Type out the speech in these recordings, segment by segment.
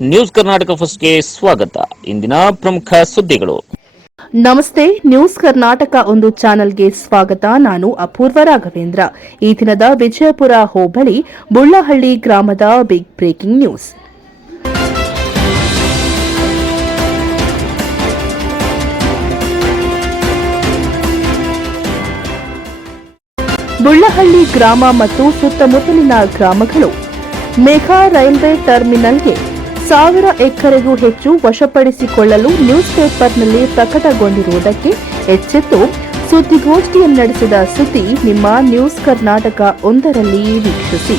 News Karnataka ಫಸ್ಟ್ಗೆ ಸ್ವಾಗತ. ಇಂದಿನ ಪ್ರಮುಖ ಸುದ್ದಿಗಳು. ನಮಸ್ತೆ, ನ್ಯೂಸ್ ಕರ್ನಾಟಕ ಒಂದು ಚಾನೆಲ್ಗೆ ಸ್ವಾಗತ. ನಾನು ಅಪೂರ್ವ ರಾಘವೇಂದ್ರ. ಈ ದಿನದ ವಿಜಯಪುರ ಹೋಬಳಿ, ಬುಳ್ಳಹಳ್ಳಿ ಗ್ರಾಮದ ಬಿಗ್ ಬ್ರೇಕಿಂಗ್ ನ್ಯೂಸ್ ಬುಳ್ಳಹಳ್ಳಿ ಗ್ರಾಮ ಮತ್ತು ಸುತ್ತಮುತ್ತಲಿನ ಗ್ರಾಮಗಳು. ಮೇಘಾ ರೈಲ್ವೆ ಟರ್ಮಿನಲ್ಗೆ ಸಾವಿರ ಎಕರೆಗೂ ಹೆಚ್ಚು ವಶಪಡಿಸಿಕೊಳ್ಳಲು ನ್ಯೂಸ್ ಪೇಪರ್ನಲ್ಲಿ ಪ್ರಕಟಗೊಂಡಿರುವುದಕ್ಕೆ ಎಚ್ಚೆತ್ತು ಸುದ್ದಿಗೋಷ್ಠಿಯನ್ನು ನಡೆಸಿದ ಸುದ್ದಿ ನಿಮ್ಮ ನ್ಯೂಸ್ ಕರ್ನಾಟಕ ಒಂದರಲ್ಲಿ ವೀಕ್ಷಿಸಿ.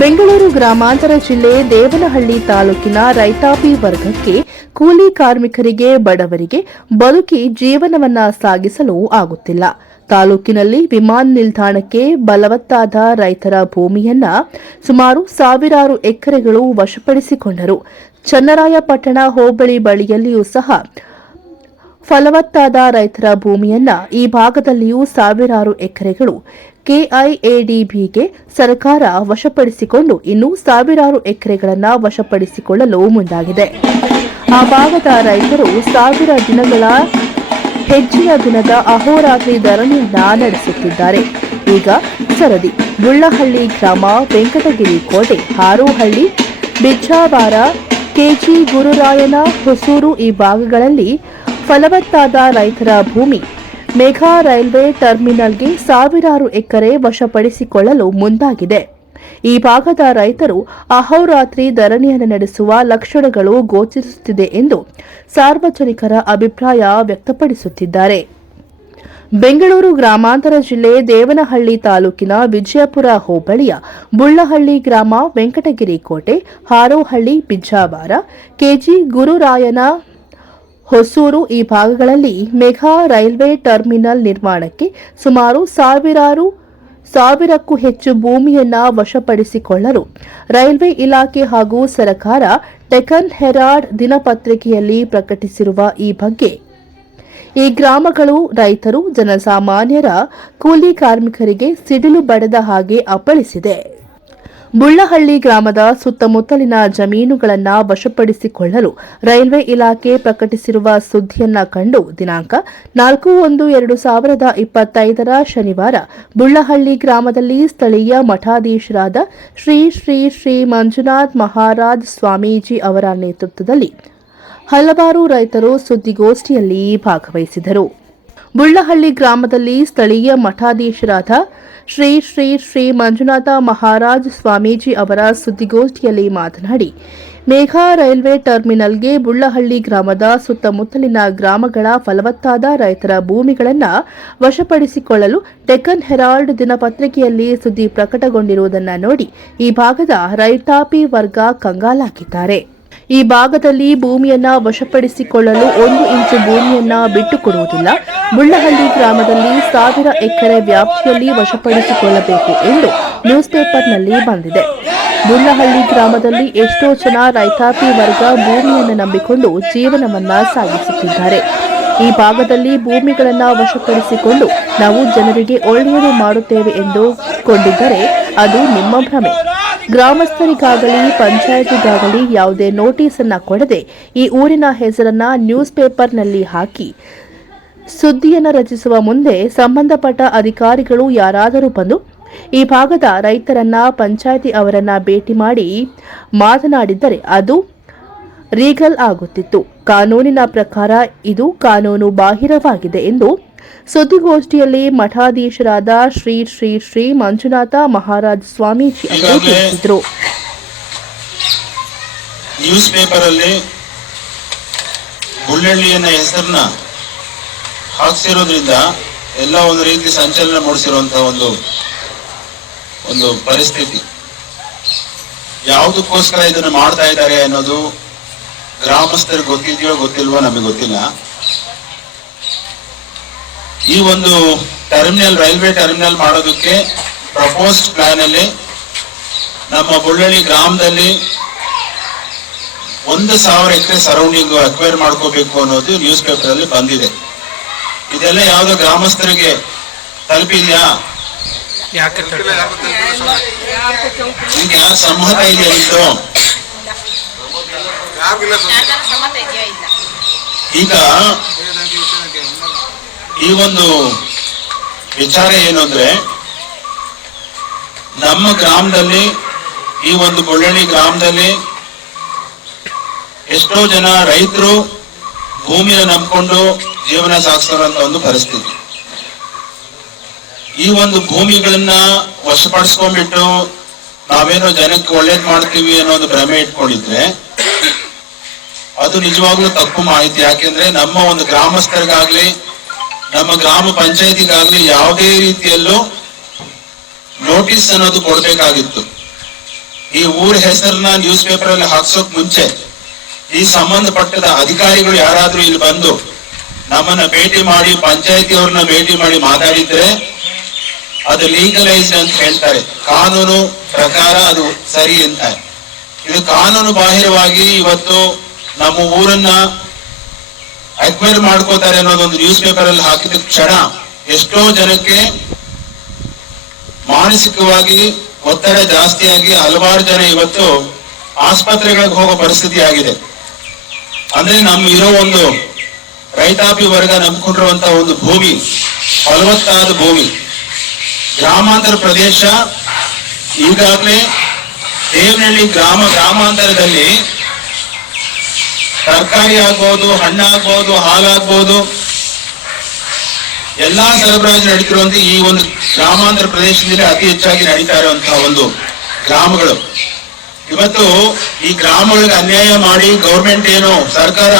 ಬೆಂಗಳೂರು ಗ್ರಾಮಾಂತರ ಜಿಲ್ಲೆ ದೇವನಹಳ್ಳಿ ತಾಲೂಕಿನ ರೈತಾಪಿ ವರ್ಗಕ್ಕೆ ಕೂಲಿ ಕಾರ್ಮಿಕರಿಗೆ ಬಡವರಿಗೆ ಬದುಕಿ ಜೀವನವನ್ನ ಸಾಗಿಸಲು ಆಗುತ್ತಿಲ್ಲ. ತಾಲೂಕಿನಲ್ಲಿ ವಿಮಾನ ನಿಲ್ದಾಣಕ್ಕೆ ಬಲವತ್ತಾದ ರೈತರ ಭೂಮಿಯನ್ನ ಸುಮಾರು ಸಾವಿರಾರು ಎಕರೆಗಳು ವಶಪಡಿಸಿಕೊಂಡರು. ಚನ್ನರಾಯಪಟ್ಟಣ ಹೋಬಳಿ ಬಳಿಯಲ್ಲಿಯೂ ಸಹ ಫಲವತ್ತಾದ ರೈತರ ಭೂಮಿಯನ್ನ ಈ ಭಾಗದಲ್ಲಿಯೂ ಸಾವಿರಾರು ಎಕರೆಗಳು ಕೆಐಎಡಿಬಿಗೆ ಸರ್ಕಾರ ವಶಪಡಿಸಿಕೊಂಡು ಇನ್ನು ಸಾವಿರಾರು ಎಕರೆಗಳನ್ನು ವಶಪಡಿಸಿಕೊಳ್ಳಲು ಮುಂದಾಗಿದೆ. ಆ ಭಾಗದ ರೈತರು ಸಾವಿರ ದಿನಗಳ ಹೆಚ್ಚಿನ ದಿನದ ಅಹೋರಾತ್ರಿ ಧರಣಿಯನ್ನ ನಡೆಸುತ್ತಿದ್ದಾರೆ. ಈಗ ಸರದಿ ಬುಳ್ಳಹಳ್ಳಿ ಗ್ರಾಮ ವೆಂಕಟಗಿರಿ ಕೋಟೆ, ಹಾರೋಹಳ್ಳಿ ಬಿಜ್ಜಾವಾರ ಕೆಜಿ ಗುರುರಾಯನ ಹೊಸೂರು ಈ ಭಾಗಗಳಲ್ಲಿ ಫಲವತ್ತಾದ ರೈತರ ಭೂಮಿ. ಮೇಘಾ ರೈಲ್ವೆ ಟರ್ಮಿನಲ್ಗೆ ಸಾವಿರಾರು ಎಕರೆ ವಶಪಡಿಸಿಕೊಳ್ಳಲು ಮುಂದಾಗಿದೆ. ಈ ಭಾಗದ ರೈತರು ಅಹೋರಾತ್ರಿ ಧರಣಿಯನ್ನು ನಡೆಸುವ ಲಕ್ಷಣಗಳು ಗೋಚರಿಸುತ್ತಿದೆ ಎಂದು ಸಾರ್ವಜನಿಕರ ಅಭಿಪ್ರಾಯ ವ್ಯಕ್ತಪಡಿಸುತ್ತಿದ್ದಾರೆ. ಬೆಂಗಳೂರು ಗ್ರಾಮಾಂತರ ಜಿಲ್ಲೆ ದೇವನಹಳ್ಳಿ ತಾಲೂಕಿನ ವಿಜಯಪುರ ಹೋಬಳಿಯ ಬುಳ್ಳಹಳ್ಳಿ ಗ್ರಾಮ ವೆಂಕಟಗಿರಿ ಕೋಟೆ, ಹಾರೋಹಳ್ಳಿ ಬಿಜ್ಜಾವಾರ ಕೆಜಿ ಗುರುರಾಯನ ಹೊಸೂರು ಈ ಭಾಗಗಳಲ್ಲಿ ಮೆಗಾ ರೈಲ್ವೆ ಟರ್ಮಿನಲ್ ನಿರ್ಮಾಣಕ್ಕೆ ಸುಮಾರು ಸಾವಿರಾರು ಸಾವಿರಕ್ಕೂ ಹೆಚ್ಚು ಭೂಮಿಯನ್ನ ವಶಪಡಿಸಿಕೊಳ್ಳಲು ರೈಲ್ವೆ ಇಲಾಖೆ ಹಾಗೂ ಸರ್ಕಾರ ಟೆಕನ್ ಹೆರಾಡ್ ದಿನಪತ್ರಿಕೆಯಲ್ಲಿ ಪ್ರಕಟಿಸಿರುವ ಈ ಬಗ್ಗೆ. ಈ ಗ್ರಾಮಗಳು ರೈತರು, ಜನಸಾಮಾನ್ಯರ, ಕೂಲಿ ಕಾರ್ಮಿಕರಿಗೆ ಸಿಡಿಲು ಬಡದ ಹಾಗೆ ಅಪ್ಪಳಿಸಿದೆ. ಬುಳ್ಳಹಳ್ಳಿ ಗ್ರಾಮದ ಸುತ್ತಮುತ್ತಲಿನ ಜಮೀನುಗಳನ್ನು ವಶಪಡಿಸಿಕೊಳ್ಳಲು ರೈಲ್ವೆ ಇಲಾಖೆ ಪ್ರಕಟಿಸಿರುವ ಸುದ್ದಿಯನ್ನ ಕಂಡು ದಿನಾಂಕ ನಾಲ್ಕು ಒಂದು ಎರಡು ಸಾವಿರದ ಇಪ್ಪತ್ತೈದರ ಶನಿವಾರ ಬುಳ್ಳಹಳ್ಳಿ ಗ್ರಾಮದಲ್ಲಿ ಸ್ಥಳೀಯ ಮಠಾಧೀಶರಾದ ಶ್ರೀ ಶ್ರೀ ಶ್ರೀ ಮಂಜುನಾಥ್ ಮಹಾರಾಜ್ ಸ್ವಾಮೀಜಿ ಅವರ ನೇತೃತ್ವದಲ್ಲಿ ಹಲವಾರು ರೈತರು ಸುದ್ದಿಗೋಷ್ಠಿಯಲ್ಲಿ ಭಾಗವಹಿಸಿದರು. ಬುಳ್ಳಹಳ್ಳಿ ಗ್ರಾಮದಲ್ಲಿ ಸ್ಥಳೀಯ ಮಠಾಧೀಶರಾದ ಶ್ರೀ ಶ್ರೀ ಶ್ರೀ ಮಂಜುನಾಥ ಮಹಾರಾಜ್ ಸ್ವಾಮೀಜಿ ಅವರ ಸುದ್ದಿಗೋಷ್ಠಿಯಲ್ಲಿ ಮಾತನಾಡಿ, ಮೇಘಾ ರೈಲ್ವೆ ಟರ್ಮಿನಲ್ಗೆ ಬುಳ್ಳಹಳ್ಳಿ ಗ್ರಾಮದ ಸುತ್ತಮುತ್ತಲಿನ ಗ್ರಾಮಗಳ ಫಲವತ್ತಾದ ರೈತರ ಭೂಮಿಗಳನ್ನು ವಶಪಡಿಸಿಕೊಳ್ಳಲು ಡೆಕ್ಕನ್ ಹೆರಾಲ್ಡ್ ದಿನಪತ್ರಿಕೆಯಲ್ಲಿ ಸುದ್ದಿ ಪ್ರಕಟಗೊಂಡಿರುವುದನ್ನು ನೋಡಿ ಈ ಭಾಗದ ರೈತಾಪಿ ವರ್ಗ ಕಂಗಾಲಾಗಿದ್ದಾರೆ. ಈ ಭಾಗದಲ್ಲಿ ಭೂಮಿಯನ್ನ ವಶಪಡಿಸಿಕೊಳ್ಳಲು ಒಂದು ಇಂಚು ಭೂಮಿಯನ್ನ ಬಿಟ್ಟುಕೊಡುವುದಿಲ್ಲ. ಮುಳ್ಳಹಳ್ಳಿ ಗ್ರಾಮದಲ್ಲಿ ಸಾವಿರ ಎಕರೆ ವ್ಯಾಪ್ತಿಯಲ್ಲಿ ವಶಪಡಿಸಿಕೊಳ್ಳಬೇಕು ಎಂದು ನ್ಯೂಸ್ ಪೇಪರ್ನಲ್ಲಿ ಬಂದಿದೆ. ಮುಳ್ಳಹಳ್ಳಿ ಗ್ರಾಮದಲ್ಲಿ ಎಷ್ಟೋ ಜನ ರೈತಾಪಿ ವರ್ಗ ಭೂಮಿಯನ್ನು ನಂಬಿಕೊಂಡು ಜೀವನವನ್ನ ಸಾಗಿಸುತ್ತಿದ್ದಾರೆ. ಈ ಭಾಗದಲ್ಲಿ ಭೂಮಿಗಳನ್ನು ವಶಪಡಿಸಿಕೊಂಡು ನಾವು ಜನರಿಗೆ ಒಳ್ಳೆಯದು ಮಾಡುತ್ತೇವೆ ಎಂದು ಕೊಂಡಿದ್ದರೆ ಅದು ನಿಮ್ಮ ಭ್ರಮೆ. ಗ್ರಾಮಸ್ಥರಿಗಾಗಲಿ, ಪಂಚಾಯತಿಗಾಗಲಿ ಯಾವುದೇ ನೋಟಿಸ್ ಅನ್ನ ಕೊಡದೆ ಈ ಊರಿನ ಹೆಸರನ್ನ ನ್ಯೂಸ್ ಪೇಪರ್ನಲ್ಲಿ ಹಾಕಿ. ಸುದ್ದಿಯನ್ನು ರಚಿಸುವ ಮುಂದೆ ಸಂಬಂಧಪಟ್ಟ ಅಧಿಕಾರಿಗಳು ಯಾರಾದರೂ ಬಂದು ಈ ಭಾಗದ ರೈತರನ್ನ, ಪಂಚಾಯತಿ ಅವರನ್ನ ಭೇಟಿ ಮಾಡಿ ಮಾತನಾಡಿದ್ದರೆ ಅದು ರೀಗಲ್ ಆಗುತ್ತಿತ್ತು. ಕಾನೂನಿನ ಪ್ರಕಾರ ಇದು ಕಾನೂನು ಬಾಹಿರವಾಗಿದೆ ಎಂದು ಸುದ್ದಿಗೋಷ್ಠಿಯಲ್ಲಿ ಮಠಾಧೀಶರಾದ ಶ್ರೀ ಶ್ರೀ ಶ್ರೀ ಮಂಜುನಾಥ ಮಹಾರಾಜ್ ಸ್ವಾಮೀಜಿ ಅವರು ತಿಳಿಸಿದರು. ನ್ಯೂಸ್ ಪೇಪರ್ ಅಲ್ಲಿ ಬುಳ್ಳಳ್ಳಿಯನ್ನ ಹೆಸರನ್ನ ಹಾಕ್ಸಿರೋದ್ರಿಂದ ಎಲ್ಲ ಒಂದು ರೀತಿ ಸಂಚಲನ ಮೂಡಿಸಿರುವಂತಹ ಒಂದು ಒಂದು ಪರಿಸ್ಥಿತಿ. ಯಾವುದಕ್ಕೋಸ್ಕರ ಇದನ್ನು ಮಾಡ್ತಾ ಇದ್ದಾರೆ ಅನ್ನೋದು ಗ್ರಾಮಸ್ಥರಿಗೆ ಗೊತ್ತಿದೆಯೋ ಗೊತ್ತಿಲ್ವೋ ನಮಗೆ ಗೊತ್ತಿಲ್ಲ. ಈ ಒಂದು ಟರ್ಮಿನಲ್ ರೈಲ್ವೆ ಟರ್ಮಿನಲ್ ಮಾಡೋದಕ್ಕೆ ಪ್ರಪೋಸ್ಡ್ ಪ್ಲಾನ್ ಅಲ್ಲಿ ನಮ್ಮ ಬುಳ್ಳಳ್ಳಿ ಗ್ರಾಮದಲ್ಲಿ ಒಂದು ಸಾವಿರ ಎಕರೆ ಸರೌಂಡಿಂಗ್ ಅಕ್ವೈರ್ ಮಾಡ್ಕೋಬೇಕು ಅನ್ನೋದು ನ್ಯೂಸ್ ಪೇಪರ್ ಅಲ್ಲಿ ಬಂದಿದೆ. ಇದೆಲ್ಲ ಯಾವ್ದೋ ಗ್ರಾಮಸ್ಥರಿಗೆ ತಲುಪಿದ್ಯಾ? ಇದೆಯಾ ಇದು ಯಾರಿಗಿಲ್ಲ ತೊಂದ್ರೆ ಶಾಸನ ಸಮ್ಮತ ಇದೆಯೋ ಇಲ್ಲ ಈಗ ಈ ಒಂದು ವಿಚಾರ ಏನು ಅಂದ್ರೆ ನಮ್ಮ ಗ್ರಾಮದಲ್ಲಿ ಈ ಒಂದು ಬೊಳ್ಳಳ್ಳಿ ಗ್ರಾಮದಲ್ಲಿ ಎಷ್ಟೋ ಜನ ರೈತರು ಭೂಮಿನ ನಂಬ್ಕೊಂಡು ಜೀವನ ಸಾಗಿಸ್ತಾರಂತ ಒಂದು ಪರಿಸ್ಥಿತಿ. ಈ ಒಂದು ಭೂಮಿಗಳನ್ನ ವಶಪಡಿಸ್ಕೊಂಡ್ಬಿಟ್ಟು ನಾವೇನೋ ಜನಕ್ಕೆ ಒಳ್ಳೇದ್ ಮಾಡ್ತೀವಿ ಅನ್ನೋ ಒಂದು ಭ್ರಮೆ ಇಟ್ಕೊಂಡಿದ್ರೆ ಅದು ನಿಜವಾಗ್ಲೂ ತಪ್ಪು ಮಾಹಿತಿ. ಯಾಕೆಂದ್ರೆ ನಮ್ಮ ಒಂದು ಗ್ರಾಮಸ್ಥರಿಗಾಗ್ಲಿ, ನಮ್ಮ ಗ್ರಾಮ ಪಂಚಾಯತಿಗಾಗ್ಲಿ ಯಾವುದೇ ರೀತಿಯಲ್ಲೂ ನೋಟಿಸ್ ಅನ್ನೋದು ಕೊಡ್ಬೇಕಾಗಿತ್ತು. ಈ ಊರ ಹೆಸರನ್ನ ನ್ಯೂಸ್ ಪೇಪರ್ ಅಲ್ಲಿ ಹಾಕ್ಸೋಕ್ ಮುಂಚೆ ಈ ಸಂಬಂಧಪಟ್ಟದ ಅಧಿಕಾರಿಗಳು ಯಾರಾದ್ರೂ ಇಲ್ಲಿ ಬಂದು ನಮ್ಮನ್ನ ಭೇಟಿ ಮಾಡಿ ಪಂಚಾಯತಿ ಅವ್ರನ್ನ ಭೇಟಿ ಮಾಡಿ ಮಾತಾಡಿದ್ರೆ ಅದು ಲೀಗಲೈಸ್ ಅಂತ ಹೇಳ್ತಾರೆ. ಕಾನೂನು ಪ್ರಕಾರ ಅದು ಸರಿ ಅಂತ ಇದು ಕಾನೂನು ಬಾಹಿರವಾಗಿ ಇವತ್ತು ನಮ್ಮ ಊರನ್ನ ಅಡ್ಮೈರ್ ಮಾಡ್ಕೋತಾರೆ ಅನ್ನೋದೊಂದು ನ್ಯೂಸ್ ಪೇಪರ್ ಅಲ್ಲಿ ಹಾಕಿದ ಕ್ಷಣ ಎಷ್ಟೋ ಜನಕ್ಕೆ ಮಾನಸಿಕವಾಗಿ ಒತ್ತಡ ಜಾಸ್ತಿಯಾಗಿ ಹಲವಾರು ಜನ ಇವತ್ತು ಆಸ್ಪತ್ರೆಗಳಿಗೆ ಹೋಗೋ ಪರಿಸ್ಥಿತಿ ಆಗಿದೆ. ಅಂದ್ರೆ ನಮ್ಮ ಇರೋ ಒಂದು ರೈತಾಪಿ ವರ್ಗ ನಂಬಿಕೊಂಡಿರುವಂತ ಒಂದು ಭೂಮಿ, ಫಲವತ್ತಾದ ಭೂಮಿ, ಗ್ರಾಮಾಂತರ ಪ್ರದೇಶ ಈಗಾಗಲೇ ದೇವನಹಳ್ಳಿ ಗ್ರಾಮ, ಗ್ರಾಮಾಂತರದಲ್ಲಿ ತರಕಾರಿ ಆಗ್ಬೋದು ಹಣ್ಣಾಗ್ಬೋದು, ಹಾಲಾಗ್ಬೋದು. ಎಲ್ಲಾ ಸರಬರಾಜು ನಡೀತಿರುವಂತ ಈ ಒಂದು ಗ್ರಾಮಾಂತರ ಪ್ರದೇಶದಲ್ಲಿ ಅತಿ ಹೆಚ್ಚಾಗಿ ನಡೀತಾ ಇರುವಂತಹ ಒಂದು ಗ್ರಾಮಗಳು. ಇವತ್ತು ಈ ಗ್ರಾಮಗಳಿಗೆ ಅನ್ಯಾಯ ಮಾಡಿ ಗೌರ್ಮೆಂಟ್ ಏನು ಸರ್ಕಾರ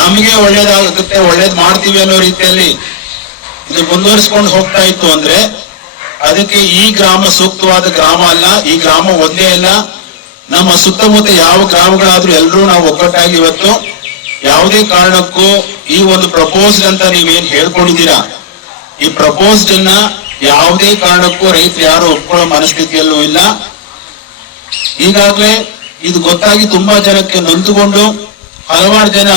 ನಮಗೆ ಒಳ್ಳೇದಾಗುತ್ತೆ, ಒಳ್ಳೇದ್ ಮಾಡ್ತೀವಿ ಅನ್ನೋ ರೀತಿಯಲ್ಲಿ ಇದು ಮುಂದುವರಿಸ್ಕೊಂಡು ಹೋಗ್ತಾ ಇತ್ತು ಅಂದ್ರೆ ಅದಕ್ಕೆ ಈ ಗ್ರಾಮ ಸೂಕ್ತವಾದ ಗ್ರಾಮ ಅಲ್ಲ, ಈ ಗ್ರಾಮ ಒಂದೇ ಅಲ್ಲ ನಮ್ಮ ಸುತ್ತಮುತ್ತ ಯಾವ ಗ್ರಾಮಗಳಾದ್ರೂ ಎಲ್ಲರೂ ನಾವು ಒಗ್ಗಟ್ಟಾಗಿ ಇವತ್ತು ಯಾವುದೇ ಕಾರಣಕ್ಕೂ ಈ ಒಂದು ಪ್ರಪೋಸ್ಡ್ ಅಂತ ನೀವೇನ್ ಹೇಳ್ಕೊಂಡಿದ್ದೀರಾ? ಈ ಪ್ರಪೋಸ್ಡ್ ಅನ್ನ ಯಾವುದೇ ಕಾರಣಕ್ಕೂ ರೈತರು ಯಾರು ಒಪ್ಕೊಳ್ಳೋ ಮನಸ್ಥಿತಿಯಲ್ಲೂ ಇಲ್ಲ. ಈಗಾಗಲೇ ಇದು ಗೊತ್ತಾಗಿ ತುಂಬಾ ಜನಕ್ಕೆ ನೊಂದುಕೊಂಡು ಹಲವಾರು ಜನ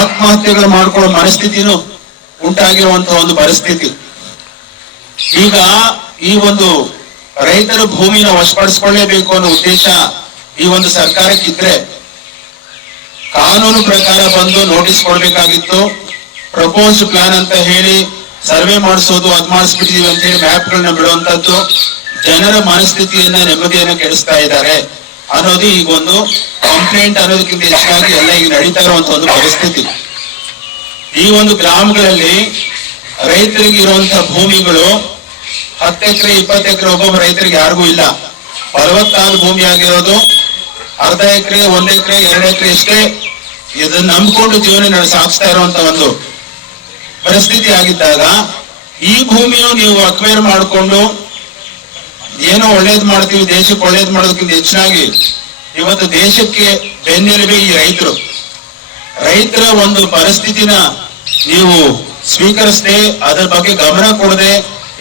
ಆತ್ಮಹತ್ಯೆಗಳು ಮಾಡ್ಕೊಳ್ಳೋ ಮನಸ್ಥಿತಿನೂ ಉಂಟಾಗಿರುವಂತಹ ಒಂದು ಪರಿಸ್ಥಿತಿ. ಈಗ ಈ ಒಂದು ರೈತರ ಭೂಮಿನ ವಶಪಡಿಸ್ಕೊಳ್ಳೇಬೇಕು ಅನ್ನೋ ಉದ್ದೇಶ ಈ ಒಂದು ಸರ್ಕಾರಕ್ಕಿದ್ರೆ ಕಾನೂನು ಪ್ರಕಾರ ಬಂದು ನೋಟಿಸ್ ಕೊಡ್ಬೇಕಾಗಿತ್ತು. ಪ್ರಪೋಸ್ಡ್ ಪ್ಲಾನ್ ಅಂತ ಹೇಳಿ ಸರ್ವೆ ಮಾಡಿಸೋದು, ಅದ್ ಮಾಡಿಸ್ಬಿಟ್ಟಿದೀವಿ ಅಂತ ಹೇಳಿ ಮ್ಯಾಪ್ಗಳನ್ನ ಬಿಡುವಂತದ್ದು ಜನರ ಮನಸ್ಥಿತಿಯನ್ನ ನೆಮ್ಮದಿಯನ್ನ ಕೆಡಿಸ್ತಾ ಇದ್ದಾರೆ ಅನ್ನೋದು ಈಗ ಒಂದು ಕಂಪ್ಲೇಂಟ್ ಅನ್ನೋದಕ್ಕಿಂತ ಹೆಚ್ಚಾಗಿ ಎಲ್ಲ ಈಗ ನಡೀತಾ ಇರುವಂತ ಒಂದು ಪರಿಸ್ಥಿತಿ. ಈ ಒಂದು ಗ್ರಾಮಗಳಲ್ಲಿ ರೈತರಿಗೆ ಇರುವಂತಹ ಭೂಮಿಗಳು ಹತ್ತು ಎಕರೆ, ಇಪ್ಪತ್ತು ಎಕರೆ ಒಬ್ಬೊಬ್ಬ ರೈತರಿಗೆ ಯಾರಿಗೂ ಇಲ್ಲ. ಫಲವತ್ತಾದ ಭೂಮಿ ಆಗಿರೋದು, ಅರ್ಧ ಎಕರೆ, ಒಂದ್ ಎಕರೆ, ಎರಡು ಎಕರೆ ಇಷ್ಟೇ. ಇದನ್ನ ನಂಬಿಕೊಂಡು ಜೀವನ ಸಾಗಿಸ್ತಾ ಇರುವಂತ ಒಂದು ಪರಿಸ್ಥಿತಿ ಆಗಿದ್ದಾಗ, ಈ ಭೂಮಿಯು ನೀವು ಅಕ್ವೇರ್ ಮಾಡಿಕೊಂಡು, ಏನೋ ಒಳ್ಳೇದ್ ಮಾಡ್ತೀವಿ, ದೇಶಕ್ಕೆ ಒಳ್ಳೇದ್ ಮಾಡೋದಕ್ಕಿಂತ ಹೆಚ್ಚಾಗಿ ಇವತ್ತು ದೇಶಕ್ಕೆ ಬೆನ್ನೆಲುಬೆ ಈ ರೈತರು. ರೈತರ ಒಂದು ಪರಿಸ್ಥಿತಿನ ನೀವು ಸ್ವೀಕರಿಸದೆ, ಅದರ ಬಗ್ಗೆ ಗಮನ ಕೊಡದೆ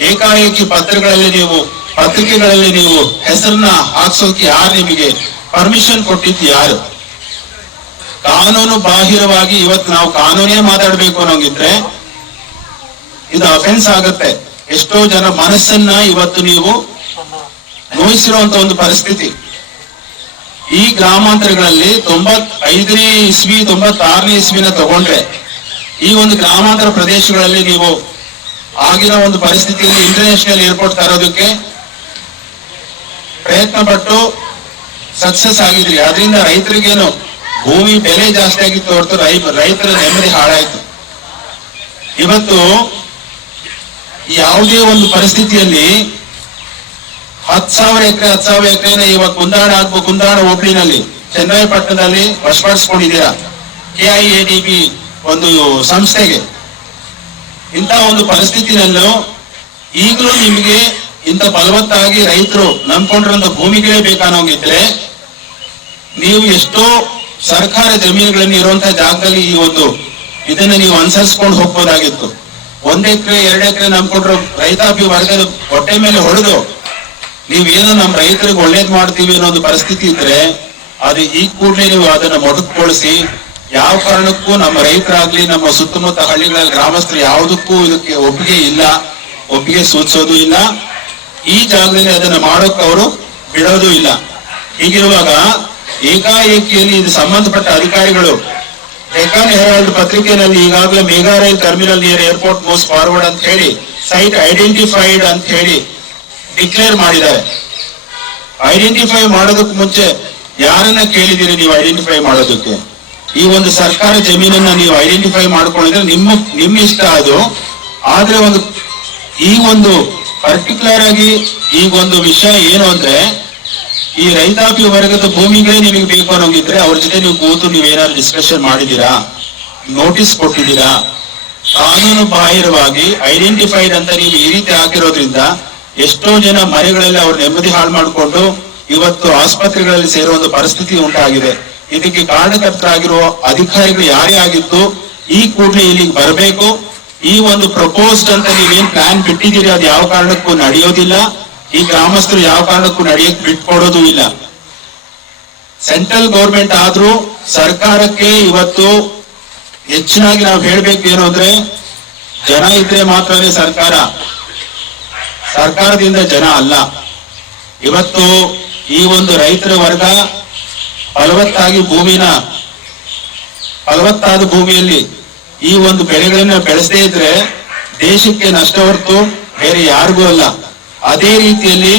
ಏಕಾಏಕಿ ಪತ್ರಗಳಲ್ಲಿ ನೀವು, ಪತ್ರಿಕೆಗಳಲ್ಲಿ ನೀವು ಹೆಸರನ್ನ ಹಾಕ್ಸೋಕೆ ಯಾರು ನಿಮಗೆ ಪರ್ಮಿಷನ್ ಕೊಟ್ಟಿದ್ದು ಯಾರು? ಕಾನೂನು ಬಾಹಿರವಾಗಿ ಇವತ್ತು ನಾವು ಕಾನೂನೇ ಮಾತಾಡ್ಬೇಕು ಅನ್ನೋಂಗಿದ್ರೆ ಇದು ಅಫೆನ್ಸ್ ಆಗುತ್ತೆ. ಎಷ್ಟೋ ಜನ ಮನಸ್ಸನ್ನ ಇವತ್ತು ನೀವು ನೋಯಿಸಿರುವಂತ ಒಂದು ಪರಿಸ್ಥಿತಿ. ಈ ಗ್ರಾಮಾಂತರಗಳಲ್ಲಿ ತೊಂಬತ್ ಐದನೇ ಇಸ್ವಿ, ತೊಂಬತ್ತಾರನೇ ಇಸ್ವಿನ ತಗೊಂಡ್ರೆ ಈ ಒಂದು ಗ್ರಾಮಾಂತರ ಪ್ರದೇಶಗಳಲ್ಲಿ ನೀವು ಆಗಿರೋ ಒಂದು ಪರಿಸ್ಥಿತಿಯಲ್ಲಿ ಇಂಟರ್ನ್ಯಾಷನಲ್ ಏರ್ಪೋರ್ಟ್ ತರೋದಕ್ಕೆ ಪ್ರಯತ್ನ ಪಟ್ಟು ಸಕ್ಸಸ್ ಆಗಿದ್ರಿ. ಅದರಿಂದ ರೈತರಿಗೇನು ಭೂಮಿ ಬೆಲೆ ಜಾಸ್ತಿ ಆಗಿತ್ತು ಹೊರತು ರೈತ ರೈತರ ನೆಮ್ಮದಿ ಹಾಳಾಯ್ತು. ಇವತ್ತು ಯಾವುದೇ ಒಂದು ಪರಿಸ್ಥಿತಿಯಲ್ಲಿ ಹತ್ತು ಸಾವಿರ ಎಕರೆ, ಹತ್ತು ಸಾವಿರ ಎಕರೆನ ಇವಾಗ ಕುಂದಾಣ ಆಗ್ಬೇಕು ಕುಂದಾಣ ಹೋಬ್ಳಿನಲ್ಲಿ, ಚೆನ್ನೈ ಪಟ್ಟಣದಲ್ಲಿ ವಶಪಡಿಸ್ಕೊಂಡಿದ್ದೀರಾ? K I A D B ಒಂದು ಸಂಸ್ಥೆಗೆ. ಇಂಥ ಒಂದು ಪರಿಸ್ಥಿತಿಯನ್ನು ಈಗಲೂ ನಿಮಗೆ ಇಂಥ ಫಲವತ್ತಾಗಿ ರೈತರು ನಂಬಿಕೊಂಡಿರುವಂತ ಭೂಮಿಗಳೇ ಬೇಕಾನೋಗಿದ್ರೆ ನೀವು ಎಷ್ಟೋ ಸರ್ಕಾರ ಜಮೀನುಗಳಲ್ಲಿ ಇರುವಂತಹ ಜಾಗದಲ್ಲಿ ಈ ಒಂದು ಇದನ್ನ ನೀವು ಅನುಸರಿಸ್ಕೊಂಡು ಹೋಗ್ಬೋದಾಗಿತ್ತು. ಒಂದ್ ಎಕರೆ, ಎರಡು ಎಕರೆ ನಂಬ್ಕೊಂಡ್ರು ರೈತಾಪಿ ವರ್ಗದ ಹೊಟ್ಟೆ ಮೇಲೆ ಹೊಡೆದು ನೀವೇನು ನಮ್ಮ ರೈತರಿಗೆ ಒಳ್ಳೇದ್ ಮಾಡ್ತೀವಿ ಅನ್ನೋ ಒಂದು ಪರಿಸ್ಥಿತಿ ಇದ್ರೆ ಅದು ಈ ಕೂಡಲೇ ನೀವು ಅದನ್ನ ಮೊಟಕುಗೊಳಿಸಿ ಯಾವ ಕಾರಣಕ್ಕೂ ನಮ್ಮ ರೈತರಾಗ್ಲಿ, ನಮ್ಮ ಸುತ್ತಮುತ್ತ ಹಳ್ಳಿಗಳ ಗ್ರಾಮಸ್ಥರು ಯಾವುದಕ್ಕೂ ಇದಕ್ಕೆ ಒಪ್ಪಿಗೆ ಇಲ್ಲ, ಒಪ್ಪಿಗೆ ಸೂಚಿಸೋದು ಇಲ್ಲ. ಈ ಜಾಗದಲ್ಲಿ ಅದನ್ನ ಮಾಡೋಕೆ ಅವರು ಬಿಡೋದು ಇಲ್ಲ. ಹೀಗಿರುವಾಗ ಏಕಾಏಕಿಯಲ್ಲಿ ಇದು ಸಂಬಂಧಪಟ್ಟ ಅಧಿಕಾರಿಗಳು ಡೆಕ್ಕನ್ ಹೆರಾಲ್ಡ್ ಪತ್ರಿಕೆಯಲ್ಲಿ ಈಗಾಗಲೇ mega rail terminal near airport most forward ಅಂತ ಹೇಳಿ ಸೈಟ್ ಐಡೆಂಟಿಫೈಡ್ ಅಂತ ಹೇಳಿ ಡಿಕ್ಲೇರ್ ಮಾಡಿದ್ದಾರೆ. ಐಡೆಂಟಿಫೈ ಮಾಡೋದಕ್ಕೆ ಮುಂಚೆ ಯಾರನ್ನ ಕೇಳಿದಿರಿ ನೀವು ಐಡೆಂಟಿಫೈ ಮಾಡೋದಕ್ಕೆ? ಈ ಒಂದು ಸರ್ಕಾರ ಜಮೀನನ್ನ ನೀವು ಐಡೆಂಟಿಫೈ ಮಾಡ್ಕೊಂಡಿದ್ರೆ ನಿಮ್ಮ ನಿಮ್ಮ ಇಷ್ಟ ಅದು. ಆದ್ರೆ ಒಂದು, ಈ ಒಂದು ಪರ್ಟಿಕ್ಯುಲರ್ ಆಗಿ ಈ ಒಂದು ವಿಷಯ ಏನು ಅಂದ್ರೆ, ಈ ರೈತಾಪಿ ವರ್ಗದ ಭೂಮಿಗಳೇ ನಿಮಗೆ ಬೇಕು ಅನ್ನೋಂಗಿದ್ರೆ ಅವ್ರ ಜೊತೆ ನೀವು ಕೂತು ನೀವೇನಾದ್ರು ಡಿಸ್ಕಷನ್ ಮಾಡಿದೀರಾ ನೋಟಿಸ್ ಕೊಟ್ಟಿದ್ದೀರಾ? ಕಾನೂನು ಬಾಹಿರವಾಗಿ ಐಡೆಂಟಿಫೈಡ್ ಅಂತ ನೀವು ಈ ರೀತಿ ಹಾಕಿರೋದ್ರಿಂದ ಎಷ್ಟೋ ಜನ ಮನೆಗಳಲ್ಲಿ ಅವ್ರ ನೆಮ್ಮದಿ ಹಾಳು ಮಾಡಿಕೊಂಡು ಇವತ್ತು ಆಸ್ಪತ್ರೆಗಳಲ್ಲಿ ಸೇರುವ ಒಂದು ಪರಿಸ್ಥಿತಿ ಉಂಟಾಗಿದೆ. ಇದಕ್ಕೆ ಕಾರಣಕರ್ತರಾಗಿರುವ ಅಧಿಕಾರಿಗಳು ಯಾರೇ ಆಗಿದ್ದು, ಈ ಕೂಡಲೇ ಇಲ್ಲಿಗೆ ಬರಬೇಕು. ಈ ಒಂದು ಪ್ರಪೋಸ್ಡ್ ಅಂತ ನೀವೇನ್ ಪ್ಲಾನ್ ಬಿಟ್ಟಿದ್ದೀರಿ, ಅದು ಯಾವ ಕಾರಣಕ್ಕೂ ನಡೆಯೋದಿಲ್ಲ. ಈ ಗ್ರಾಮಸ್ಥರು ಯಾವ ಕಾರಣಕ್ಕೂ ನಡೆಯಕ್ ಬಿಟ್ಕೊಡೋದು ಇಲ್ಲ. ಸೆಂಟ್ರಲ್ ಗೌರ್ಮೆಂಟ್ ಆದ್ರೂ ಸರ್ಕಾರಕ್ಕೆ ಇವತ್ತು ಹೆಚ್ಚಿನಾಗಿ ನಾವು ಹೇಳ್ಬೇಕು ಏನು ಅಂದ್ರೆ, ಜನ ಇದ್ರೆ ಮಾತ್ರನೇ ಸರ್ಕಾರ. ಸರ್ಕಾರದಿಂದ ಜನ ಅಲ್ಲ. ಇವತ್ತು ಈ ಒಂದು ರೈತರ ವರ್ಗ ಫಲವತ್ತಾಗಿ ಭೂಮಿನ ಫಲವತ್ತಾದ ಭೂಮಿಯಲ್ಲಿ ಈ ಒಂದು ಬೆಳೆಗಳನ್ನ ಬೆಳೆಸದೇ ಇದ್ರೆ ದೇಶಕ್ಕೆ ನಷ್ಟ ಹೊರತು ಬೇರೆ ಯಾರಿಗೂ ಅಲ್ಲ. ಅದೇ ರೀತಿಯಲ್ಲಿ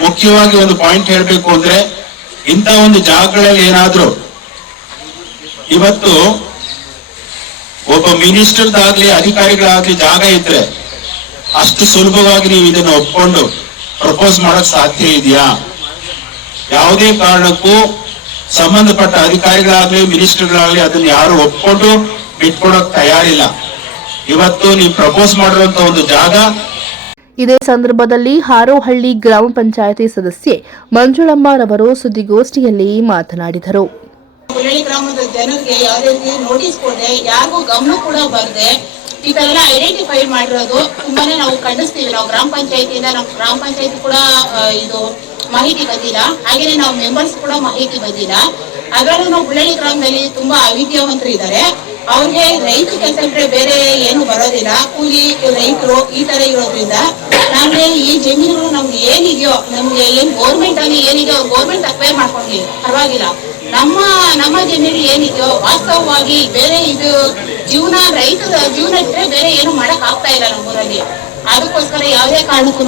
ಮುಖ್ಯವಾಗಿ ಒಂದು ಪಾಯಿಂಟ್ ಹೇಳ್ಬೇಕು ಅಂದ್ರೆ ಇಂಥ ಒಂದು ಜಾಗಗಳಲ್ಲಿ ಏನಾದ್ರೂ ಇವತ್ತು ಒಬ್ಬ ಮಿನಿಸ್ಟರ್ದಾಗ್ಲಿ ಅಧಿಕಾರಿಗಳಾಗ್ಲಿ ಜಾಗ ಇದ್ರೆ ಅಷ್ಟು ಸುಲಭವಾಗಿ ನೀವು ಇದನ್ನು ಒಪ್ಕೊಂಡು ಪ್ರಪೋಸ್ ಮಾಡಕ್ ಸಾಧ್ಯ ಇದೆಯಾ? ಯಾವುದೇ ಕಾರಣಕ್ಕೂ ಸಂಬಂಧಪಟ್ಟ ಅಧಿಕಾರಿಗಳಾಗ್ಲಿ ಮಿನಿಸ್ಟರ್ಗಳಾಗ್ಲಿ ಅದನ್ನ ಯಾರು ಒಪ್ಕೊಂಡು ಬಿಟ್ಕೊಡಕ್ ತಯಾರಿಲ್ಲ. ಇವತ್ತು ನೀವು ಪ್ರಪೋಸ್ ಮಾಡಿರುವಂತ ಒಂದು ಜಾಗ. ಇದೇ ಸಂದರ್ಭದಲ್ಲಿ ಹಾರೋಹಳ್ಳಿ ಗ್ರಾಮ ಪಂಚಾಯಿತಿ ಸದಸ್ಯೆ ಮಂಜುಳಮ್ಮ ರವರು ಸುದ್ದಿಗೋಷ್ಠಿಯಲ್ಲಿ ಮಾತನಾಡಿದರು. ಗ್ರಾಮದ ಜನರಿಗೆ ಯಾವುದೇ ರೀತಿ ನೋಟಿಸ್ ಕೊಡದೆ ಯಾರಿಗೂ ಗಮನ ಕೂಡ ಬರ್ದೆ ಇದೆಲ್ಲ ಐಡೆಂಟಿಫೈ ಮಾಡಿರೋದು. ತುಂಬಾನೇ ನಾವು ಖಂಡಿಸ್ತೀವಿ. ನಾವು ಗ್ರಾಮ ಪಂಚಾಯತಿಯಿಂದ ನಮ್ಮ ಗ್ರಾಮ ಪಂಚಾಯತಿ ಕೂಡ ಇದು ಮಾಹಿತಿ ಬಂದಿಲ್ಲ. ಹಾಗೇನೆ ನಾವು ಮೆಂಬರ್ಸ್ ಕೂಡ ಮಾಹಿತಿ ಬಂದಿಲ್ಲ. ಅದರಲ್ಲೂ ನಾವು ಹುಬ್ಬಳ್ಳಿ ಗ್ರಾಮದಲ್ಲಿ ತುಂಬಾ ಅವಿದ್ಯಾವಂತರು ಇದ್ದಾರೆ. ಅವ್ರಿಗೆ ರೈತ ಕೆಲಸ ಬೇರೆ ಏನು ಬರೋದಿಲ್ಲ. ಕೂಲಿ, ರೈತರು ಈ ತರ ಇರೋದ್ರಿಂದ ನಮ್ಗೆ ಈ ಜಮೀನುಗಳು ನಮ್ಗೆ ಏನಿದೆಯೋ, ನಮ್ಗೆ ಏನ್ ಗೋರ್ಮೆಂಟ್ ಅಲ್ಲಿ ಏನಿದೆಯೋ ಗೋರ್ಮೆಂಟ್ ಅಕ್ವೈರ್ ಮಾಡ್ಕೊಂಡ್ಲಿ ಪರವಾಗಿಲ್ಲ. ನಮ್ಮ ನಮ್ಮ ಜಮೀನು ಏನಿದೆಯೋ ವಾಸ್ತವವಾಗಿ ಬೇರೆ ಇದು ಜೀವನ ರೈತರ ಜೀವನ ಇಟ್ರೆ ಬೇರೆ ಏನು ಮಾಡಕ್ ಆಗ್ತಾ ಇಲ್ಲ ನಮ್ಮೂರಲ್ಲಿ. ಅದಕ್ಕೋಸ್ಕರ ಯಾವುದೇ ಕಾರಣಕ್ಕೂ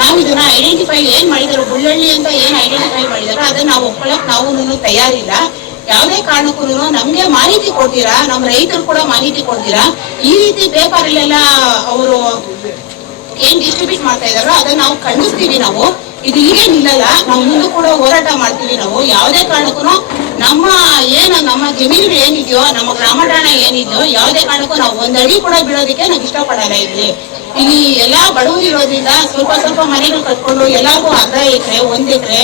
ನಾವು ಇದನ್ನ ಐಡೆಂಟಿಫೈ ಏನ್ ಮಾಡಿದಾರೋ ಬುಳ್ಳಳ್ಳಿ ಅಂತ ಏನ್ ಐಡೆಂಟಿಫೈ ಮಾಡಿದಾರೋ ಅದನ್ನ ನಾವು ಒಪ್ಕೊಳಕ್ ನಾವು ತಯಾರಿಲ್ಲ. ಯಾವುದೇ ಕಾರಣಕ್ಕೂ ನಮ್ಗೆ ಮಾಹಿತಿ ಕೊಡ್ತೀರಾ ನಮ್ಮ ರೈತರು ಕೂಡ ಮಾಹಿತಿ ಕೊಡ್ತೀರಾ, ಈ ರೀತಿ ಪೇಪರಲ್ಲೆಲ್ಲ ಅವರು ಏನ್ ಡಿಸ್ಟ್ರಿಬ್ಯೂಟ್ ಮಾಡ್ತಾ ಇದಾರೋ ಅದನ್ನ ನಾವು ಖಂಡಿಸ್ತೀವಿ ನಾವು. ಇದು ಹೀಗೆ ನಿಲ್ಲಲ್ಲ, ನಾವು ಮುಂದೆ ಕೂಡ ಹೋರಾಟ ಮಾಡ್ತೀವಿ ನಾವು. ಯಾವುದೇ ಕಾರಣಕ್ಕೂ ನಮ್ಮ ಏನು, ನಮ್ಮ ಜಮೀನು ಏನಿದೆಯೋ, ನಮ್ಮ ಗ್ರಾಮಠಾಣ ಏನಿದೆಯೋ, ಯಾವುದೇ ಕಾರಣಕ್ಕೂ ನಾವು ಒಂದಡಿ ಕೂಡ ಬಿಡೋದಕ್ಕೆ ನಾವು ಇಷ್ಟಪಡಲ್ಲ ಇಲ್ಲಿ. ಇಲ್ಲಿ ಎಲ್ಲಾ ಬಡವರು ಇರೋದ್ರಿಂದ ಸ್ವಲ್ಪ ಸ್ವಲ್ಪ ಮನೆಗಳು ಕಟ್ಕೊಂಡು ಎಲ್ಲಾರ್ಗೂ ಅರ್ಧ ಎಕರೆ, ಒಂದ್ ಎಕರೆ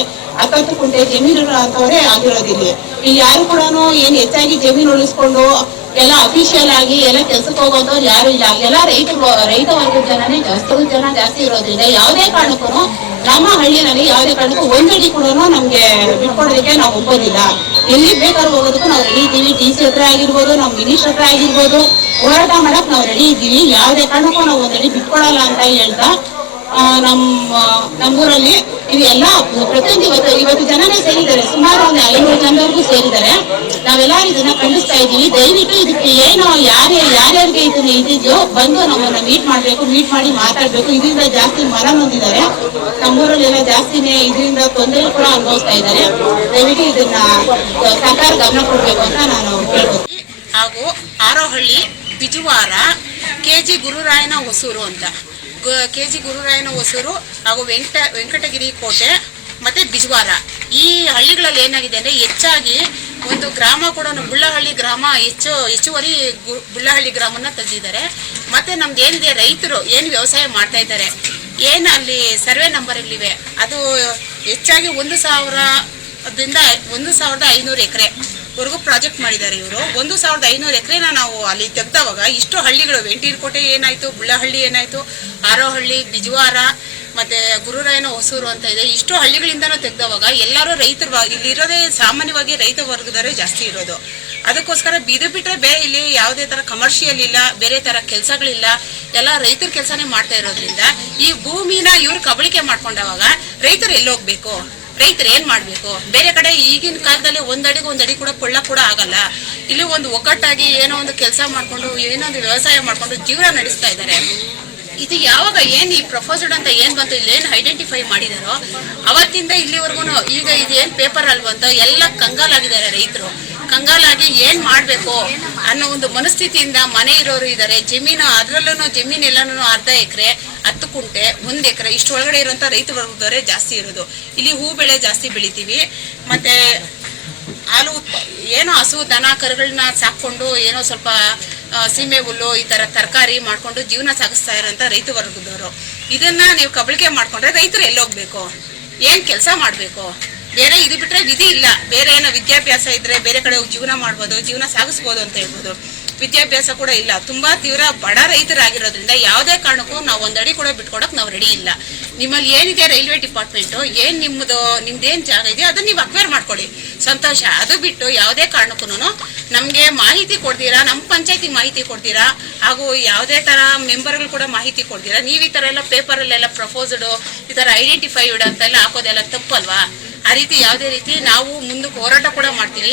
ಜಮೀನು ಅಂತವರೇ ಆಗಿರೋದಿಲ್ಲಿ. ಇಲ್ಲಿ ಯಾರು ಕೂಡ ಏನ್ ಹೆಚ್ಚಾಗಿ ಜಮೀನು ಉಳಿಸ್ಕೊಂಡು ಎಲ್ಲ ಅಫಿಷಿಯಲ್ ಆಗಿ ಎಲ್ಲ ಕೆಲ್ಸಕ್ಕೆ ಹೋಗೋದವ್ರು ಯಾರು ಇಲ್ಲ. ಎಲ್ಲ ರೈತರು ರೈತ ವರ್ಗದ ಜನನೇ ಜಾಸ್ತಿ ಜನ ಜಾಸ್ತಿ ಇರೋದ್ರಿಂದ ಯಾವುದೇ ಕಾರಣಕ್ಕೂ ನಮ್ಮ ಹಳ್ಳಿನಲ್ಲಿ ಯಾವುದೇ ಕಾರಣಕ್ಕೂ ಒಂದಡಿ ಕೂಡ ನಮ್ಗೆ ಬಿಟ್ಕೊಡೋದಕ್ಕೆ ನಾವು ಒಪ್ಪೋದಿಲ್ಲ. ಎಲ್ಲಿ ಬೇಕಾದ್ರೂ ಹೋಗೋದಕ್ಕೂ ನಾವು ರೆಡಿ ಇದ್ದೀವಿ. ಡಿ ಸಿ ಹತ್ರ ಆಗಿರ್ಬೋದು, ನಮ್ ಮಿನಿಸ್ಟರ್ ಹತ್ರ ಆಗಿರ್ಬೋದು. ಹೋರಾಟ ಮಾಡಕ್ ನಾವು ರೆಡಿ ಇದ್ದೀವಿ. ಯಾವುದೇ ಕಾರಣಕ್ಕೂ ನಾವು ಒಂದಡಿ ಬಿಟ್ಕೊಡಲ್ಲ ಅಂತ ಹೇಳ್ತಾ ನಮ್ಮ ನಮ್ಮೂರಲ್ಲಿ ಇದು ಎಲ್ಲ ಪ್ರತಿಯೊಂದು ಇವತ್ತು ಇವತ್ತು ಜನನೇ ಸೇರಿದ್ದಾರೆ. ಸುಮಾರು ಒಂದು ಐನೂರು ಜನರಿಗೂ ಸೇರಿದ್ದಾರೆ. ನಾವೆಲ್ಲ ಇದನ್ನ ಖಂಡಿಸ್ತಾ ಇದ್ದೀವಿ. ದಯವಿಟ್ಟು ಇದಕ್ಕೆ ಏನು ಯಾರೇ, ಯಾರ್ಯಾರಿಗೆ ಇದನ್ನ ಇದಿದೆಯೋ ಬಂದು ನಮ್ಮನ್ನ ಮೀಟ್ ಮಾಡ್ಬೇಕು ಮೀಟ್ ಮಾಡಿ ಮಾತಾಡ್ಬೇಕು. ಇದರಿಂದ ಜಾಸ್ತಿ ಮರ ನೊಂದಿದ್ದಾರೆ ನಮ್ಮೂರಲ್ಲೆಲ್ಲ ಜಾಸ್ತಿನೇ ಇದರಿಂದ ತೊಂದರೆ ಕೂಡ ಅನುಭವಿಸ್ತಾ ಇದ್ದಾರೆ. ದಯವಿಟ್ಟು ಇದನ್ನ ಸರ್ಕಾರ ಗಮನ ಕೊಡ್ಬೇಕು ಅಂತ ನಾನು ಕೇಳ್ಕೊತೀನಿ ಹಾಗೂ ಆರೋಹಳ್ಳಿ, ಬಿಜುವಾರ, ಕೆ ಜಿ ಗುರುರಾಯನ ಹೊಸೂರು ಅಂತ. ಕೆ ಜಿ ಗುರುರಾಯನ ಹೊಸೂರು ಹಾಗೂ ವೆಂಕಟ, ವೆಂಕಟಗಿರಿ ಕೋಟೆ ಮತ್ತು ಬಿಜವಾರ. ಈ ಹಳ್ಳಿಗಳಲ್ಲಿ ಏನಾಗಿದೆ ಅಂದರೆ ಹೆಚ್ಚಾಗಿ ಒಂದು ಗ್ರಾಮ ಕೂಡ ಬುಳ್ಳಹಳ್ಳಿ ಗ್ರಾಮ ಹೆಚ್ಚು, ಹೆಚ್ಚುವರಿ ಬುಳ್ಳಹಳ್ಳಿ ಗ್ರಾಮನ ತೆಗೆದಿದ್ದಾರೆ. ಮತ್ತು ನಮ್ದು ಏನಿದೆ, ರೈತರು ಏನು ವ್ಯವಸಾಯ ಮಾಡ್ತಾ ಇದ್ದಾರೆ, ಏನು ಅಲ್ಲಿ ಸರ್ವೆ ನಂಬರ್ಗಳಿವೆ ಅದು ಹೆಚ್ಚಾಗಿ ಒಂದು ಸಾವಿರದಿಂದ ಒಂದು ಸಾವಿರದ ಐನೂರು ಎಕರೆ. ವರೆಗೂ ಪ್ರಾಜೆಕ್ಟ್ ಮಾಡಿದ್ದಾರೆ ಇವರು. ಒಂದು ಸಾವಿರದ ಐನೂರು ಎಕರೆನ ನಾವು ಅಲ್ಲಿ ತೆಗ್ದವಾಗ ಇಷ್ಟು ಹಳ್ಳಿಗಳು, ವೆಂಟೀರ್ಕೋಟೆ ಏನಾಯ್ತು, ಬುಳ್ಳಹಳ್ಳಿ ಏನಾಯ್ತು, ಆರೋಹಳ್ಳಿ, ಬಿಜವಾರ, ಮತ್ತೆ ಗುರುರಾಯನ ಹೊಸೂರು ಅಂತ ಇದೆ. ಇಷ್ಟು ಹಳ್ಳಿಗಳಿಂದನೂ ತೆಗ್ದಾವಾಗ ಎಲ್ಲರೂ ರೈತರ ಇಲ್ಲಿರೋದೇ ಸಾಮಾನ್ಯವಾಗಿ ರೈತ ವರ್ಗದವರೇ ಜಾಸ್ತಿ ಇರೋದು. ಅದಕ್ಕೋಸ್ಕರ ಬೀದು ಬಿಟ್ಟರೆ ಬೇರೆ ಇಲ್ಲಿ ಯಾವುದೇ ತರ ಕಮರ್ಷಿಯಲ್ ಇಲ್ಲ, ಬೇರೆ ತರ ಕೆಲಸಗಳಿಲ್ಲ. ಎಲ್ಲ ರೈತರ ಕೆಲಸನೇ ಮಾಡ್ತಾ ಇರೋದ್ರಿಂದ ಈ ಭೂಮಿನ ಇವ್ರು ಕಬಳಿಕೆ ಮಾಡ್ಕೊಂಡವಾಗ ರೈತರು ಎಲ್ಲೋಗ್ಬೇಕು ರೈತರು ಏನ್ ಮಾಡ್ಬೇಕು? ಬೇರೆ ಕಡೆ ಈಗಿನ ಕಾಲದಲ್ಲಿ ಒಂದಡಿಗೆ ಒಂದಡಿ ಕೂಡ ಕೊಳ್ಳ ಕೂಡ ಆಗಲ್ಲ. ಇಲ್ಲಿ ಒಂದು ಒಗ್ಗಟ್ಟಾಗಿ ಏನೋ ಒಂದು ಕೆಲಸ ಮಾಡ್ಕೊಂಡು, ಏನೋ ಒಂದು ವ್ಯವಸಾಯ ಮಾಡ್ಕೊಂಡು ಜೀವನ ನಡೆಸ್ತಾ ಇದ್ದಾರೆ. ಇದು ಯಾವಾಗ ಏನ್ ಈ ಪ್ರಪೋಸಡ್ ಅಂತ ಏನ್ ಬಂತು, ಇಲ್ಲಿ ಏನ್ ಐಡೆಂಟಿಫೈ ಮಾಡಿದಾರೋ, ಅವತ್ತಿಂದ ಇಲ್ಲಿವರೆಗೂ ಈಗ ಇದೇನ್ ಪೇಪರ್ ಅಲ್ವಂತ ಎಲ್ಲ ಕಂಗಾಲಾಗಿದ್ದಾರೆ ರೈತರು. ಕಂಗಾಲಾಗಿ ಏನ್ ಮಾಡ್ಬೇಕು ಅನ್ನೋ ಒಂದು ಮನಸ್ಥಿತಿಯಿಂದ ಮನೆ ಇರೋರು ಇದ್ದಾರೆ ಜಮೀನು ಅದ್ರಲ್ಲೂ ಜಮೀನ್ ಎಲ್ಲಾನು ಅರ್ಧ ಎಕರೆ, ಹತ್ತು ಕುಂಟೆ, ಒಂದ್ ಎಕರೆ ಇಷ್ಟೊಳಗಡೆ ಇರುವಂತ ರೈತ ವರ್ಗದವರೇ ಜಾಸ್ತಿ ಇರೋದು. ಇಲ್ಲಿ ಹೂ ಬೆಳೆ ಜಾಸ್ತಿ ಬೆಳಿತೀವಿ. ಮತ್ತೆ ಹಾಲು ಏನೋ ಹಸು, ದನ ಕರುಗಳನ್ನ ಸಾಕೊಂಡು ಏನೋ ಸ್ವಲ್ಪ ಸೀಮೆ ಹುಲ್ಲು ಈ ತರ ತರಕಾರಿ ಮಾಡ್ಕೊಂಡು ಜೀವನ ಸಾಗಿಸ್ತಾ ಇರೋಂಥ ರೈತ ವರ್ಗದವರು. ಇದನ್ನ ನೀವು ಕಬಳಿಕೆ ಮಾಡ್ಕೊಂಡ್ರೆ ರೈತರು ಎಲ್ಲೋಗ್ಬೇಕು. ಏನ್ ಕೆಲಸ ಮಾಡ್ಬೇಕು? ಬೇರೆ ಇದು ಬಿಟ್ರೆ ವಿಧಿ ಇಲ್ಲ. ಬೇರೆ ಏನೋ ವಿದ್ಯಾಭ್ಯಾಸ ಇದ್ರೆ ಬೇರೆ ಕಡೆ ಹೋಗಿ ಜೀವನ ಮಾಡ್ಬೋದು, ಜೀವನ ಸಾಗಿಸ್ಬೋದು ಅಂತ ಹೇಳ್ಬೋದು. ವಿದ್ಯಾಭ್ಯಾಸ ಕೂಡ ಇಲ್ಲ. ತುಂಬಾ ತೀವ್ರ ಬಡ ರೈತರಾಗಿರೋದ್ರಿಂದ ಯಾವುದೇ ಕಾರಣಕ್ಕೂ ನಾವು ಒಂದಡಿ ಕೂಡ ಬಿಟ್ಕೊಡಕ್ ನಾವು ರೆಡಿ ಇಲ್ಲ. ನಿಮ್ಮಲ್ಲಿ ಏನಿದೆ ರೈಲ್ವೆ ಡಿಪಾರ್ಟ್ಮೆಂಟ್? ಏನ್ ನಿಮ್ಮದು ನಿಮ್ದೇನ್ ಜಾಗ ಇದೆ? ಅದನ್ನ ನೀವು ಅಕ್ವೇರ್ ಮಾಡ್ಕೊಳ್ಳಿ ಸಂತೋಷ. ಅದು ಬಿಟ್ಟು ಯಾವುದೇ ಕಾರಣಕ್ಕೂ ನಮ್ಗೆ ಮಾಹಿತಿ ಕೊಡ್ತೀರಾ? ನಮ್ಮ ಪಂಚಾಯತಿ ಮಾಹಿತಿ ಕೊಡ್ತೀರಾ? ಹಾಗೂ ಯಾವುದೇ ತರ ಮೆಂಬರ್ಗಳು ಕೂಡ ಮಾಹಿತಿ ಕೊಡ್ತೀರಾ? ನೀವು ಈ ತರ ಎಲ್ಲ ಪೇಪರ್ ಅಲ್ಲೆಲ್ಲ ಪ್ರಪೋಸ್ಡ್ ಈ ತರ ಐಡೆಂಟಿಫೈಡ್ ಅಂತೆಲ್ಲ ಹಾಕೋದೆಲ್ಲ ತಪ್ಪಲ್ವಾ? ಆ ರೀತಿ ಯಾವುದೇ ರೀತಿ ನಾವು ಮುಂದಕ್ಕೆ ಹೋರಾಟ ಕೂಡ ಮಾಡ್ತೀವಿ.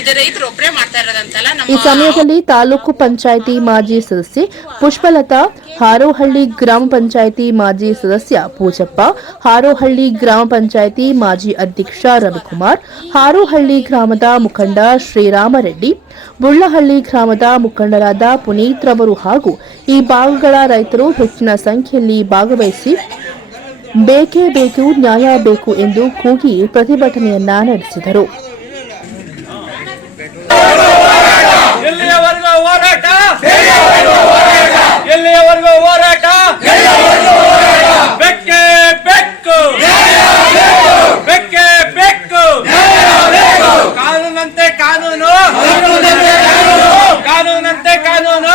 ಇದು ರೈತರು ಒಬ್ಬರೇ ಮಾಡ್ತಾ ಇರೋದಂತಲ್ಲ ಈ ಸಮಯದಲ್ಲಿ ತಾಲೂಕು ಪಂಚಾಯಿತಿ ಮಾಜಿ ಸದಸ್ಯೆ ಪುಷ್ಪಲತಾ, ಹಾರೋಹಳ್ಳಿ ಗ್ರಾಮ ಪಂಚಾಯಿತಿ ಮಾಜಿ ಸದಸ್ಯ ಪೂಜಪ್ಪ, ಹಾರೋಹಳ್ಳಿ ಗ್ರಾಮ ಪಂಚಾಯಿತಿ ಮಾಜಿ ಅಧ್ಯಕ್ಷ ರವಿಕುಮಾರ್, ಹಾರೋಹಳ್ಳಿ ಗ್ರಾಮದ ಮುಖಂಡ ಶ್ರೀರಾಮರೆಡ್ಡಿ, ಬುಳ್ಳಹಳ್ಳಿ ಗ್ರಾಮದ ಮುಖಂಡರಾದ ಪುನೀತ್ ರವರು ಹಾಗೂ ಈ ಭಾಗಗಳ ರೈತರು ಹೆಚ್ಚಿನ ಸಂಖ್ಯೆಯಲ್ಲಿ ಭಾಗವಹಿಸಿ ಬೇಕೇ ಬೇಕು ನ್ಯಾಯ ಬೇಕು ಎಂದು ಕೂಗಿ ಪ್ರತಿಭಟನೆಯನ್ನ ನಡೆಸಿದರು. ಕಾನೂನಂತೆ ಕಾನೂನು. ಕಾನೂನಂತೆ ಕಾನೂನು.